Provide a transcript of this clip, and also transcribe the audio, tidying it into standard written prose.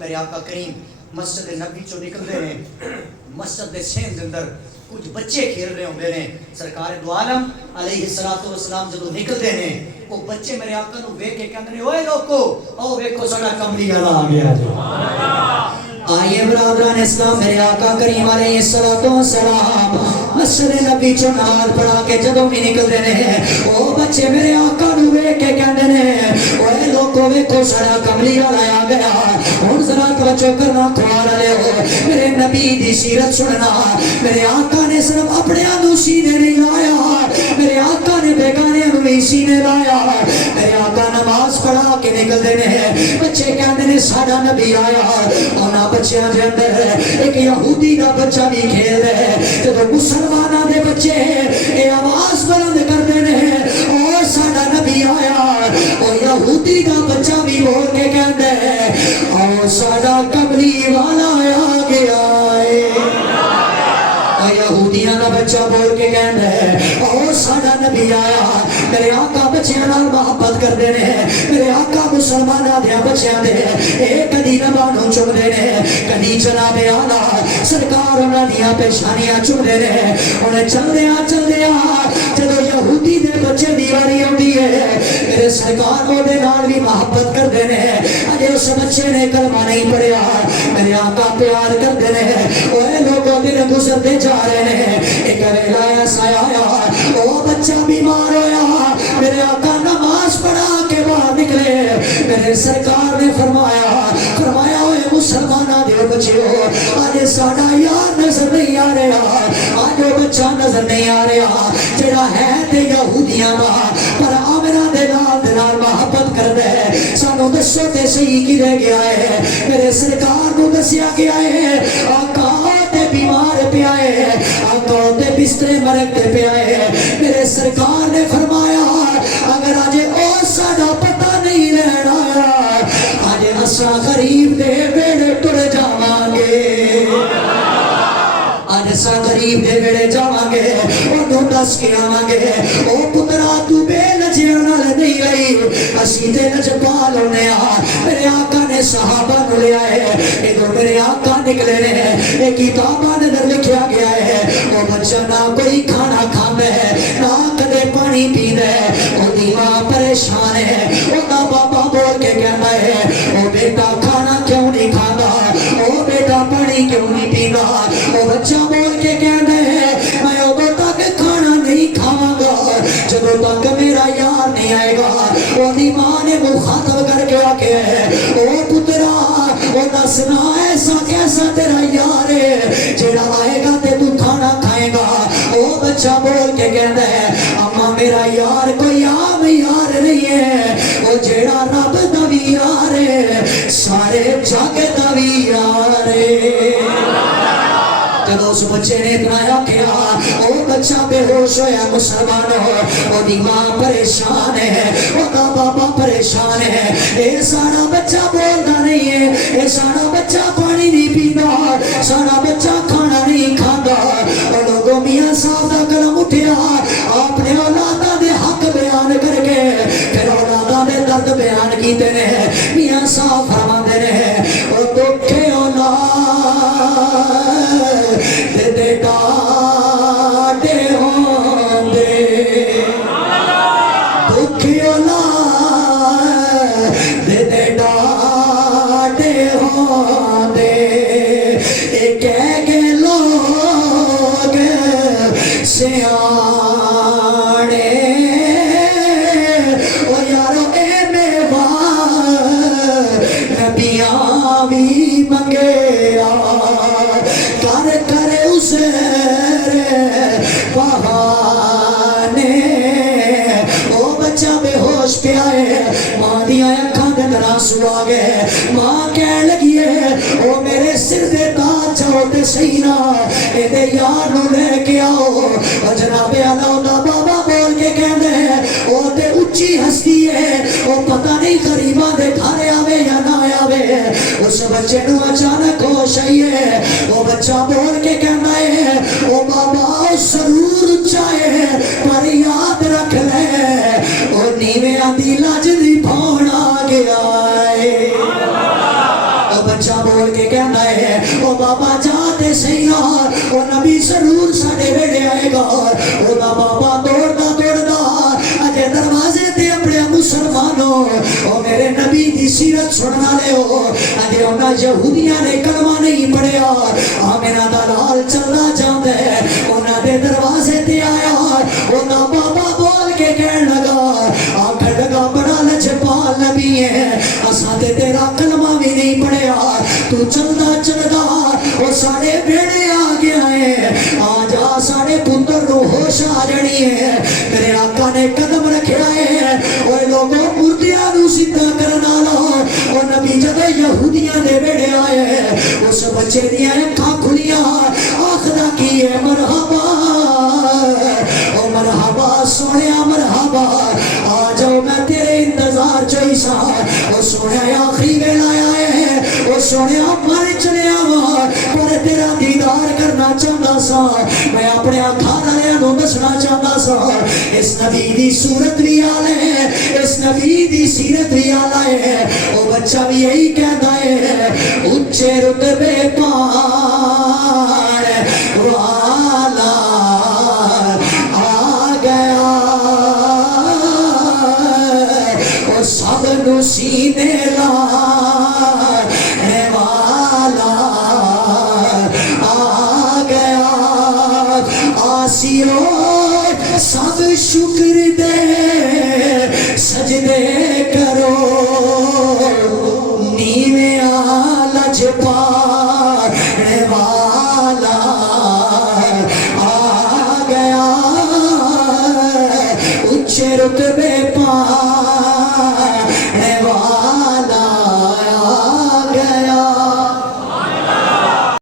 میرے آقا کریم مسجد نبی چو نکلتے ہیں، مسجد دے سین دے اندر کچھ بچے کھیل رہے ہوندے نے. سرکار دو عالم علیہ الصلوۃ والسلام جدوں نکلتے ہیں وہ بچے میرے آقا نو ویکھ کے کہندے نے اوے لوکو او ویکھو ساڈا کملی والا آ گیا جی. آئیے برادران اسلام، میرے آقا کریم علیہ الصلوۃ والسلام مسجد نبی چو نماز پڑھا کے جدوں بھی نکلتے ہیں او بچے میرے آقا نو ویکھ کے کہندے نے اوے لوکو ویکھو ساڈا کملی والا آ گیا. ہن ذرا توجہ کرنا تھوڑا ہو، میرے نبی دی سیرت سننا. میرے آقا نے صرف اپنے نو سینے نہیں لایا، میرے آقا نے بیگانے نو بھی سینے لایا. میرے آقا نماز پڑھا کے نکلتے ہیں، بچے کہندے نے ساڈا نبی آیا. انہاں بچیاں دے اندر ایک یہودی دا بچہ بھی کھیل رہا ہے. جدوں مسلماناں دے بچے اے آواز بلند کردے نے او ساڈا نبی آیا، او یہودی دا بچہ بھی بول کے کہندا ہے او ساڈا کملی والا آ گیا ہے. یہودیاں دا بچہ بول کے کہندا ہے او ساڈا نبی آیا. میرے آقا بچیاں نال محبت کردے نے، میرے آقا مسلماناں دے بچیاں دے اے کدی نباہ نوں چومدے نے، کدی جناب اعلی سرکار انہاں دیاں پیشانیاں چومدے نے. ہن چلدیاں جدوں یہودی دے بچے دی واری آندی ہے میرے سرکار او دے نال بھی محبت کردے نے. اجے اس بچے نے کلمہ نہیں پڑھیا، میرے آقا پیار کردے نے. اوے لوگوں دن گزرتے جا رہے ہیں، ایک ویلا ایسا آیا وہ بچہ بیمار ہویا. میرے آقا نماز پڑھا کے باہر نکلے، میرے سرکار نے فرمایا اوے مسلمانہ دے بچیو آج ساڈا یار نظر نہیں آ رہا، آج وہ بچہ نظر نہیں آ رہا جڑا ہے تے یہودیاں دا پر آمنہ دے نال محبت کر دے. سانو دسو تے صحیح کی رہ گیا ہے. میرے سرکار کو دسیا گیا ہے آقا بیمار پیا ہے، آقا تے بسترے مرکتے پیا ہے. میرے سرکار نے فرمایا اگر آج او ساڈا پتہ نہیں لینا آیا آج اساں غریب دے بیڑے ٹر جاواں گے، آج اساں غریب دے بیڑے جاواں گے اونوں دس کے آواں گے او پترا تو بے نجیاں نال نہیں رہی اسی تے نجپال ہونے آ. میرے آقا نے صحابہ نو لے آئے، ادھر میرے آقا نکلے نے. ایک کتاباں دے اندر لکھیا گیا ہے وہ بچہ نہ کوئی کھانا کھاندا ہے نہ کدے پانی پیندا ہے، او دی ماں پریشان ہے. او دا بابا بول کے کہندا ہے او بیٹا کھانا کیوں نہیں کھاندا، او بیٹا پانی کیوں نہیں پیندا. او بچہ بول کے کہندا ہے میں ادوں تک کھانا نہیں کھاواں گا جدوں تک میرا یار نہیں آئے گا. او دی ماں نے مخاطب کر کے آکھیا ہے او پترا او دسنا ایسا کیسا تیرا یار ہے جڑا آئے گا تے تو کھانا کھائے گا. او بچہ بول کے کہندا ہے اما میرا یار کوئی عام یار نہیں ہے، او جڑا رب دا وی یار ہے سارے جگ دا وی یار ہے. جب اس بچے نے اتنا کیا او بچہ بے ہوش ہویا مسلمانوں، او دی ماں پریشان ہے، او دا بابا پریشان ہے. اے سارا بچہ بولنا نہیں ہے، اے سارا بچہ پانی نہیں پیندا، سارا بچہ کھانا نہیں کھاندا. او لوگوں میاں صاحب دا قلم اٹھیا اپنے اولاداں دے حق بیان کر کے پھر اولاداں دے درد بیان کیتے نے. میاں صاحب فرماندے نے او دکھے اولاد دے ڈاڈے ہوندے، دکھی اولاد دے ڈاڈے ہوندے. اے کہہ کے لوگ سیانے او یارو اے میوہ نبیاں بھی منگیا کر کر اسے بہانے. او بچہ بے ہوش پیا ہے، ماں دیاں اکھاں دے اندر آنسو آ گئے. ماں کہن لگی ہے او میرے سر دے تاج جاؤ تے صحیح نا اے دے یار نو لے کے آؤ. جناب اعلیٰ دا بابا بول کے کہندے ہیں او تے اچھی ہستی ہے، او پتہ نہیں غریباں دے گھر آوے یا نہ آوے. اس بچے نو اچانک ہوش آئی ہے، وہ بچہ بول کے کہنا ہے او بابا ضرور چاہے پر یاد رکھ لے او نیویں آندی لاج دی بھون آ گیا ہے. او بچہ بچہ بول کے کہنا ہے او بابا جا تے صحیح نا او نبی ضرور ساڈے ویڑے آئے گا او دا بابا دوڑدا دوڑدا اجے دروازے تے اپنے مسلمانوں او میرے نبی دی سیرت سننا لے ہو اجے انہاں یہودیاں نے کلمہ نہیں پڑھیا آمنہ دا لال چلدا جاندا ہے انہاں دے دروازے تے آیا او دا بابا بول کے کہن لگا آکھن لگا بڑا لجپال نبی ہے اساں تے تیرا کلمہ بھی نہیں پڑھیا تو چلدا چلدا او ساڈے ویڑے آ گیا ہے آ جا ساڈے پتر نو ہوش آ جانی ہے میرے آقا نے قدم رکھیا ہے اوے لوگوں مردیاں نو زندہ کرنا لو او نبی جب یہودیاں دے ویڑے آئے اس بچے دیاں اکھاں کھلیاں آخدا کی ہے مرحبا او مرحبا سونیا مرحبا آ جاؤ میں تیرے انتظار چوئی سا او سونیا آخری ویلا آیا ہے او سونیا مر چلے آوا پر تیرا دیدار کرنا چاہتا سا میں اپنے آنکھاں نالیاں نو دسنا چاہتا سا اس نبی دی صورت بھی آلے ہے اس نبی دی سیرت بھی آلے ہے او بچہ بھی یہی کہتا ہے اچھے رتبے پار والا آ گیا او سب نو سینے لانے والا آ گیا آسیو سب شکر دے سجدے کرو نیویں لجپال